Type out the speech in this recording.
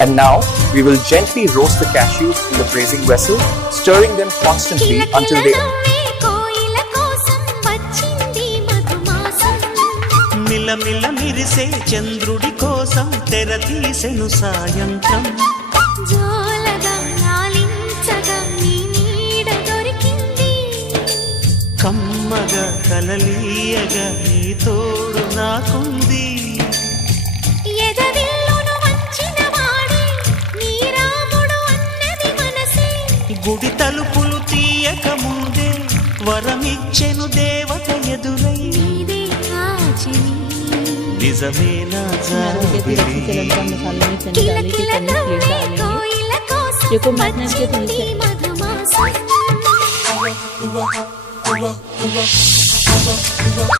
And now we will gently roast the cashews in the braising vessel, stirring them constantly until they మిలమిల మిరిసే చంద్రుడి కోసం తెర తీసెను సాయంత్రం. కమ్మగా కలలీయగా నీ తోడు నాకుంది. గుడి తలుపులు తీయక ముందే వరమిచ్చెను దేవత ఎదురై. నిజమేనా జాబిలి